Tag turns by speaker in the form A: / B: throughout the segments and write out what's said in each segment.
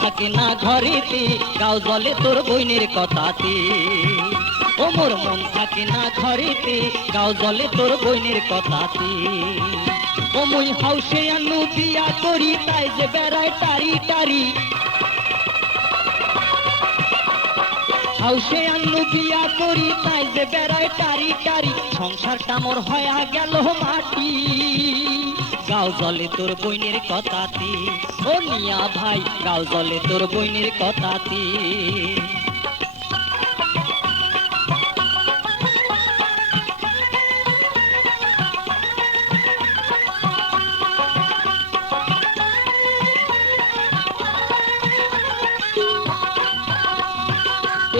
A: থাকে না ঘরেতে, গাও জলে তোর বইনের কথাতে। ও মোর মন থাকে না ঘরেতে, গাও জলে তোর বইনের কথাতে। ও মুই হাউসে আনু বিয়া করি, তাই যে বেড়ায় টারি টারি হাউসে আনু বিয়া করি, তাই যে বেড়ায় টারি টারি সংসারটা মোর হয়া গেল মাটি। জলে তোর বইনের কথাতে ও নিয়া ভাই গাও জলে তোর বইনের কথাতে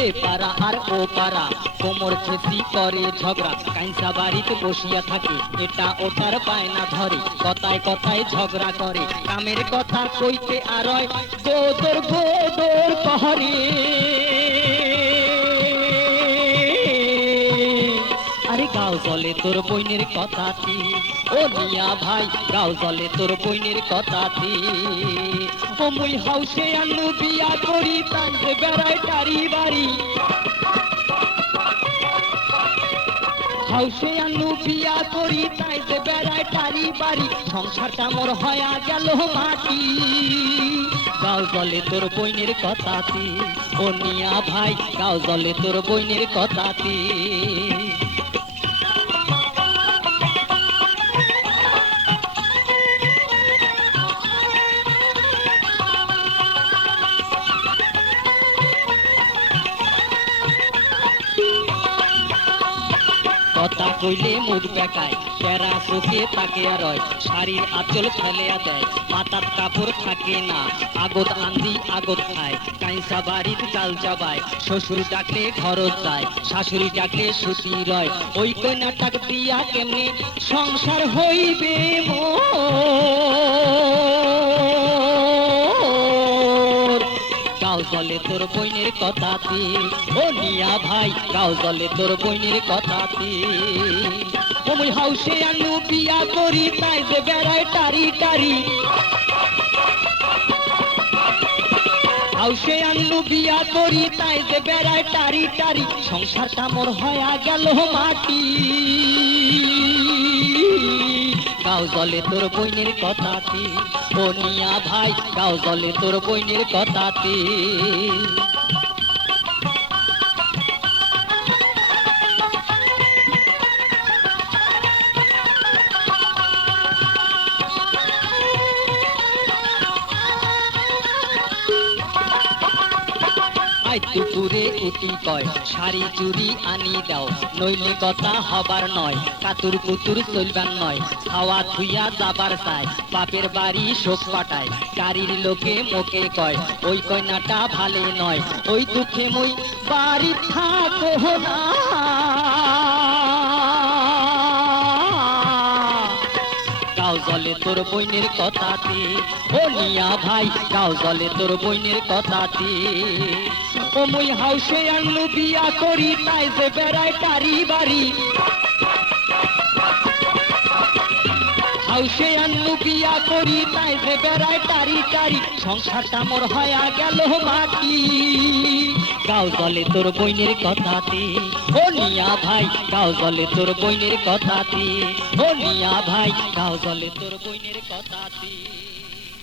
A: এ পাড়া আর ও পাড়া। কোমর ছেসি করে ঝগড়া, কাইসা বাড়িতে বসিয়া থাকে। এটা ওটার পায় না ধরে, কথায় কথায় ঝগড়া করে। কামের কথা কইতে আর গোদর গোদর কহরে আরে গাও জলে, তোর বইনের কথাতে ও নিয়া ভাই গাও জলে, তোর বইনের কথাতে ও মুই হাউসে আনু বিয়া করি তাই যে বেড়ায় টারি বাড়ি। হাউসে আনু বিয়া করি তাই যে বেড়ায় টারি বাড়ি। সংসারটা মোর হয়া গেল মাটি। গাও জলে, তোর বইনের কথাতে ও নিয়া ভাই গাও জলে, তোর বইনের কথাতে কথা কইলে মুখ বেকায়। টেরা চোখে তাকে আর শাড়ির আঁচল ফেলিয়া দেয়। মাথার কাপড় থাকে না, আগত আন্দি আগত খায়। কাইসা বাড়ির চাল চাবায়, শ্বশুর ডাকলে ঘরত যায়। শাশুড়ি ডাকলে সুতি রয়, ওই কন্যাটাক বিয়া কেমনে সংসার হইবে মোর গাও জলে তোর বইনের কথাতে ও নিয়া ভাই গাও জলে তোর বইনের কথাতে ও মুই হাউসে আনু বিয়া করি, তাই যে বেড়ায় টারি টারি। হাউসে আনলু বিয়া করি, তাই যে বেড়ায় টারি টারি। সংসারটা মোর হয়া গেল মাটি। গাও জলে তোর বইনের কথাতে ও নিয়া ভাই গাও জলে তোর বইনের কথাতে আই দুপুরে উঠি কয়, শাড়ি চুরি আনি দাও, নইলে কথা হবার নয়, কাতুর কুতুর চলবার নয় খাওয়া ধুইয়া যাবার চায় বাপের বাড়ি শোক পাঠায় গাড়ির লোকে মোকে কয়, ওই কয়নাটা ভালে নয়, ওই দুঃখে মই বাড়ি থাকো না। তোর বইনের কথাটি। ও নিয়া ভাই গাও জলে তোর বইনের কথাটি। ও মুই হাউসে আনলু বিয়া করি, তাই যে বেড়ায় তারি বাড়ি। হাউসে আনলু বিয়া করি, তাই যে বেড়ায় তারি তারি। সংসারটা মোর হয়া গেল মাটি। গাও জলে তোর বইনের কথাতে, ও নিয়া ভাই, গাও জলে তোর বইনের কথাতে, ও নিয়া ভাই, গাও জলে তোর বইনের কথাতে।